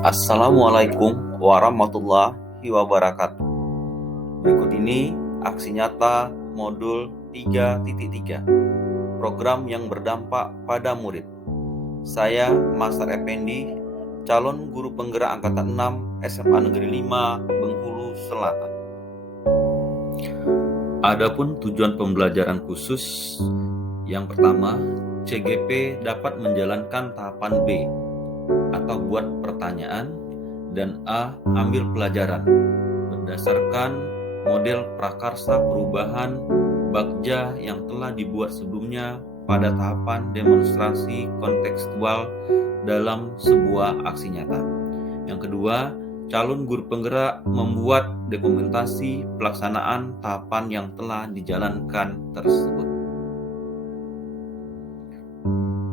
Assalamualaikum warahmatullahi wabarakatuh. Berikut ini aksi nyata modul 3.3, program yang berdampak pada murid. Saya Master Effendi, calon guru penggerak angkatan 6 SMA Negeri 5 Bengkulu Selatan. Adapun tujuan pembelajaran khusus yang pertama, CGP dapat menjalankan tahapan B atau buat pertanyaan, dan A ambil pelajaran berdasarkan model prakarsa perubahan Bagja yang telah dibuat sebelumnya pada tahapan demonstrasi kontekstual dalam sebuah aksi nyata. Yang kedua, calon guru penggerak membuat dokumentasi pelaksanaan tahapan yang telah dijalankan tersebut.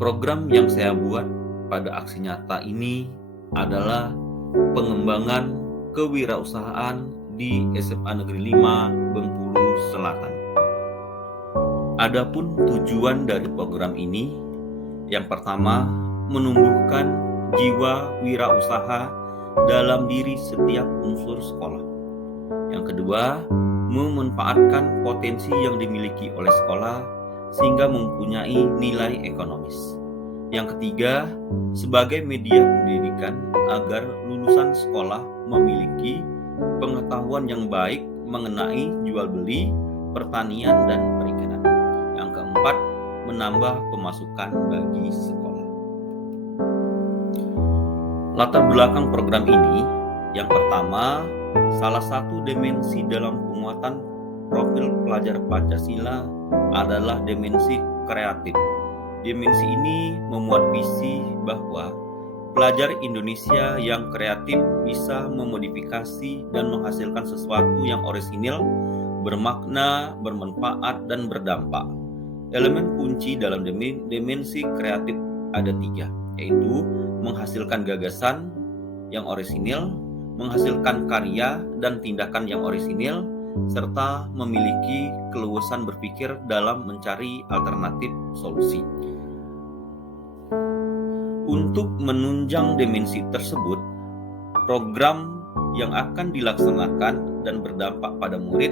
Program yang saya buat pada aksi nyata ini adalah pengembangan kewirausahaan di SMA Negeri 5 Bengkulu Selatan. Adapun tujuan dari program ini, yang pertama, menumbuhkan jiwa wirausaha dalam diri setiap unsur sekolah. Yang kedua, memanfaatkan potensi yang dimiliki oleh sekolah sehingga mempunyai nilai ekonomis. Yang ketiga, sebagai media pendidikan agar lulusan sekolah memiliki pengetahuan yang baik mengenai jual beli, pertanian, dan perikanan. Yang keempat, menambah pemasukan bagi sekolah. Latar belakang program ini, yang pertama, salah satu dimensi dalam penguatan profil pelajar Pancasila adalah dimensi kreatif. Dimensi ini memuat visi bahwa pelajar Indonesia yang kreatif bisa memodifikasi dan menghasilkan sesuatu yang orisinil, bermakna, bermanfaat, dan berdampak. Elemen kunci dalam dimensi kreatif ada 3, yaitu menghasilkan gagasan yang orisinil, menghasilkan karya dan tindakan yang orisinil, serta memiliki keluasan berpikir dalam mencari alternatif solusi. Untuk menunjang dimensi tersebut, program yang akan dilaksanakan dan berdampak pada murid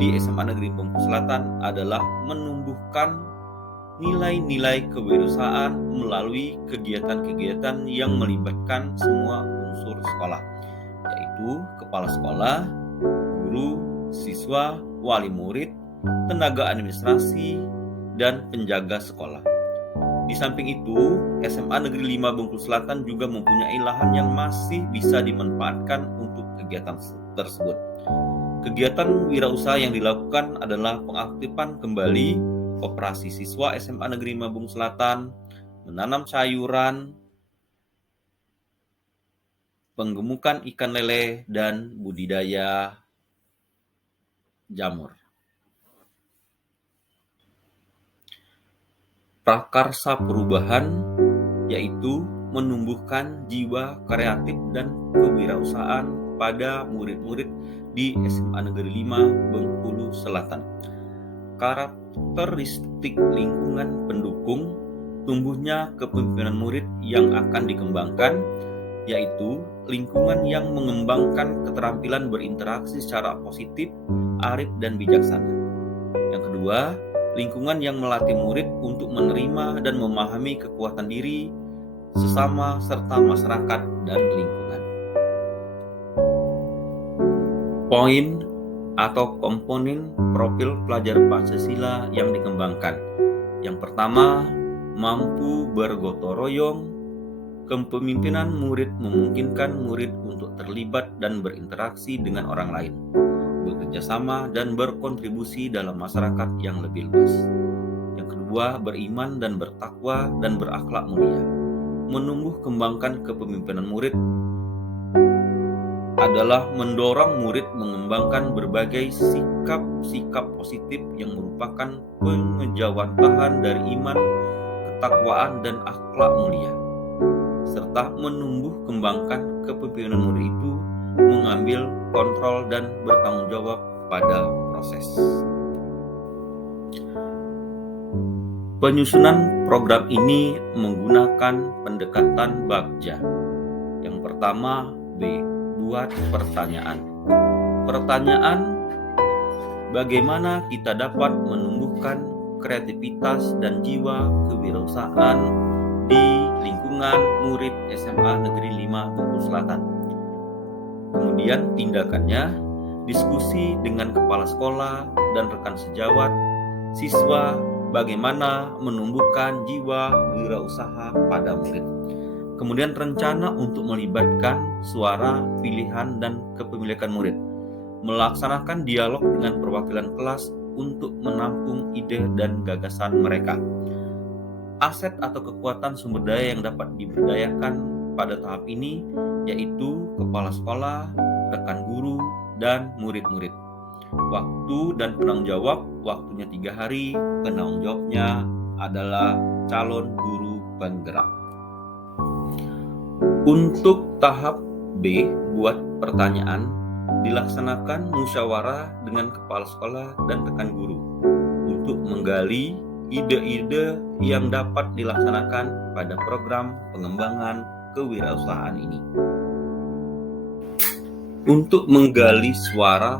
di SMA Negeri Bengkulu Selatan adalah menumbuhkan nilai-nilai kewirausahaan melalui kegiatan-kegiatan yang melibatkan semua unsur sekolah, yaitu kepala sekolah, guru, siswa, wali murid, tenaga administrasi, dan penjaga sekolah. Di samping itu, SMA Negeri 5 Bengkulu Selatan juga mempunyai lahan yang masih bisa dimanfaatkan untuk kegiatan tersebut. Kegiatan wirausaha yang dilakukan adalah pengaktifan kembali operasi siswa SMA Negeri 5 Bengkulu Selatan, menanam sayuran, penggemukan ikan lele, dan budidaya jamur. Prakarsa perubahan yaitu menumbuhkan jiwa kreatif dan kewirausahaan pada murid-murid di SMA Negeri 5 Bengkulu Selatan. Karakteristik lingkungan pendukung tumbuhnya kepemimpinan murid yang akan dikembangkan, yaitu lingkungan yang mengembangkan keterampilan berinteraksi secara positif, arif, dan bijaksana. Yang kedua, lingkungan yang melatih murid untuk menerima dan memahami kekuatan diri, sesama, serta masyarakat dan lingkungan. Poin atau komponen profil pelajar Pancasila yang dikembangkan. Yang pertama, mampu bergotong royong. Kepemimpinan murid memungkinkan murid untuk terlibat dan berinteraksi dengan orang lain, bekerja sama dan berkontribusi dalam masyarakat yang lebih luas. Yang kedua, beriman dan bertakwa dan berakhlak mulia. Menumbuh kembangkan kepemimpinan murid adalah mendorong murid mengembangkan berbagai sikap-sikap positif yang merupakan pengejawantahan dari iman, ketakwaan, dan akhlak mulia, serta menumbuh kembangkan kepemimpinan murid itu mengambil kontrol dan bertanggung jawab pada proses. Penyusunan program ini menggunakan pendekatan Bagja. Yang pertama, B. Buat pertanyaan. Pertanyaan, bagaimana kita dapat menumbuhkan kreativitas dan jiwa kewirausahaan di lingkungan murid SMA Negeri 5 Bengkulu Selatan. Kemudian tindakannya, diskusi dengan kepala sekolah dan rekan sejawat siswa bagaimana menumbuhkan jiwa wirausaha pada murid. Kemudian rencana untuk melibatkan suara, pilihan, dan kepemilikan murid. Melaksanakan dialog dengan perwakilan kelas untuk menampung ide dan gagasan mereka. Aset atau kekuatan sumber daya yang dapat diberdayakan pada tahap ini yaitu kepala sekolah, rekan guru, dan murid-murid. Waktu dan penanggung jawab, waktunya 3 hari, penanggung jawabnya adalah calon guru penggerak. Untuk tahap B, buat pertanyaan, dilaksanakan musyawarah dengan kepala sekolah dan rekan guru untuk menggali ide-ide yang dapat dilaksanakan pada program pengembangan kewirausahaan ini. Untuk menggali suara,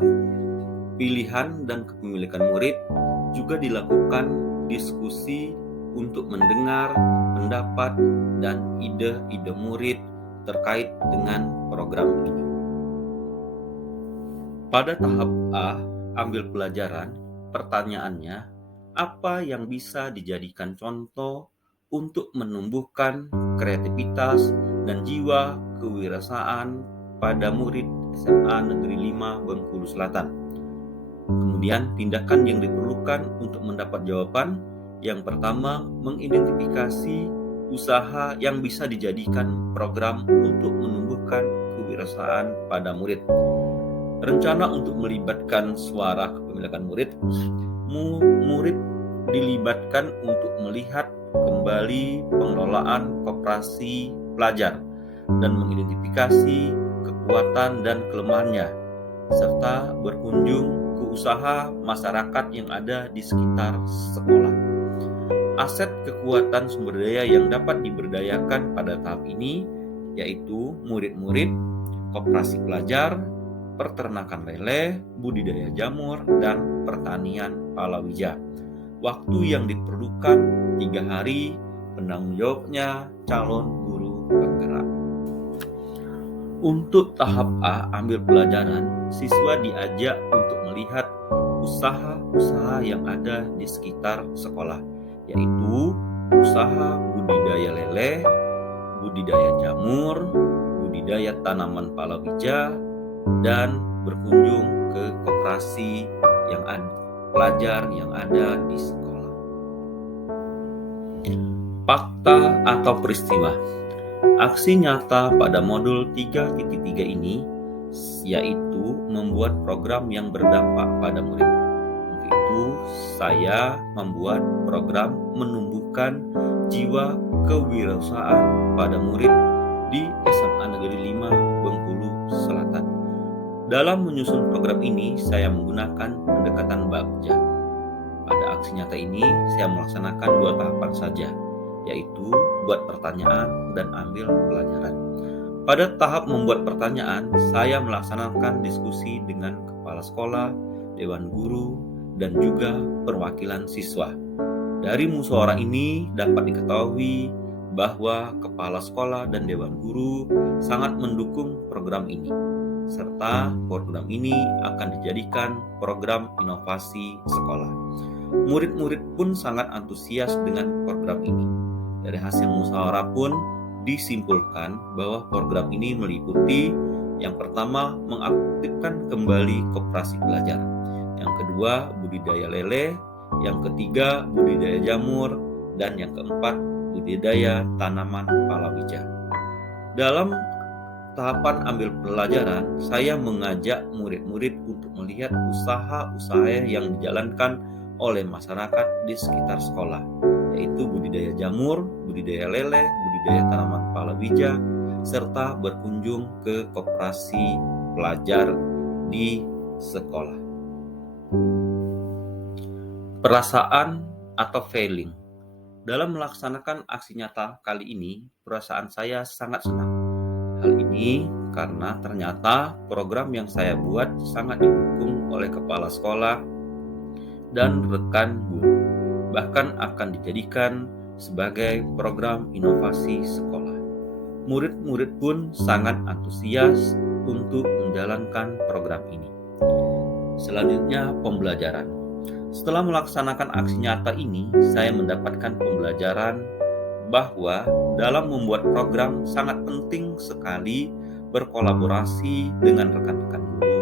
pilihan, dan kepemilikan murid, juga dilakukan diskusi untuk mendengar pendapat dan ide-ide murid terkait dengan program ini. Pada tahap A, ambil pelajaran, pertanyaannya, apa yang bisa dijadikan contoh untuk menumbuhkan kreativitas dan jiwa kewirausahaan pada murid SMA Negeri 5 Bengkulu Selatan. Kemudian tindakan yang diperlukan untuk mendapat jawaban, yang pertama, mengidentifikasi usaha yang bisa dijadikan program untuk menumbuhkan kewirausahaan pada murid. Rencana untuk melibatkan suara kepemilikan murid. Murid dilibatkan untuk melihat kembali pengelolaan koperasi pelajar dan mengidentifikasi kekuatan dan kelemahannya, serta berkunjung ke usaha masyarakat yang ada di sekitar sekolah. Aset kekuatan sumber daya yang dapat diberdayakan pada tahap ini yaitu murid-murid, koperasi pelajar, peternakan lele, budidaya jamur, dan pertanian palawija. Waktu yang diperlukan 3 hari, penanggung jawabnya calon guru penggerak. Untuk tahap A, ambil pelajaran, siswa diajak untuk melihat usaha-usaha yang ada di sekitar sekolah, yaitu usaha budidaya lele, budidaya jamur, budidaya tanaman palawija, dan berkunjung ke koperasi yang ada, pelajar yang ada di sekolah. Fakta atau peristiwa. Aksi nyata pada modul 3.3 ini yaitu membuat program yang berdampak pada murid. Untuk itu, saya membuat program menumbuhkan jiwa kewirausahaan pada murid di SMA Negeri 5 Bengkulu Selatan. Dalam menyusun program ini, saya menggunakan pendekatan bagja. Pada aksi nyata ini, saya melaksanakan 2 tahapan saja, yaitu buat pertanyaan dan ambil pelajaran. Pada tahap membuat pertanyaan, saya melaksanakan diskusi dengan kepala sekolah, dewan guru, dan juga perwakilan siswa. Dari musyawarah ini dapat diketahui bahwa kepala sekolah dan dewan guru sangat mendukung program ini, serta program ini akan dijadikan program inovasi sekolah. Murid-murid pun sangat antusias dengan program ini. Dari hasil musyawarah pun disimpulkan bahwa program ini meliputi yang pertama, mengaktifkan kembali koperasi pelajar, yang kedua, budidaya lele, yang ketiga, budidaya jamur, dan yang keempat, budidaya tanaman palawija. Dalam tahapan ambil pelajaran, saya mengajak murid-murid untuk melihat usaha-usaha yang dijalankan oleh masyarakat di sekitar sekolah, yaitu budidaya jamur, budidaya lele, budidaya tanaman palawija, serta berkunjung ke koperasi pelajar di sekolah. Perasaan atau feeling. Dalam melaksanakan aksi nyata kali ini, perasaan saya sangat senang. Hal ini karena ternyata program yang saya buat sangat didukung oleh kepala sekolah dan rekan guru. Bahkan akan dijadikan sebagai program inovasi sekolah. Murid-murid pun sangat antusias untuk menjalankan program ini. Selanjutnya, pembelajaran. Setelah melaksanakan aksi nyata ini, saya mendapatkan pembelajaran bahwa dalam membuat program sangat penting sekali berkolaborasi dengan rekan-rekan guru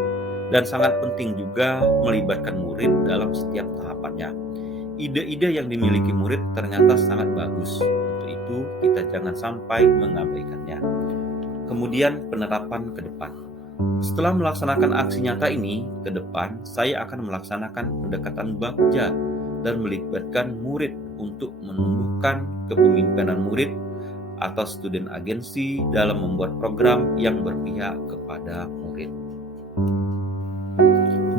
dan sangat penting juga melibatkan murid dalam setiap tahapannya. Ide-ide yang dimiliki murid ternyata sangat bagus. Untuk itu, kita jangan sampai mengabaikannya. Kemudian, penerapan ke depan. Setelah melaksanakan aksi nyata ini, ke depan saya akan melaksanakan pendekatan bagja dan melibatkan murid untuk menumbuhkan kepemimpinan murid atau student agency dalam membuat program yang berpihak kepada murid.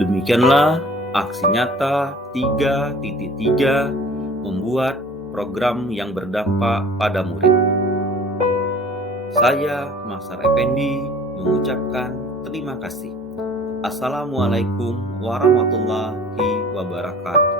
Demikianlah aksi nyata 3.3 membuat program yang berdampak pada murid. Saya, Masar Effendi, mengucapkan terima kasih. Assalamualaikum warahmatullahi wabarakatuh.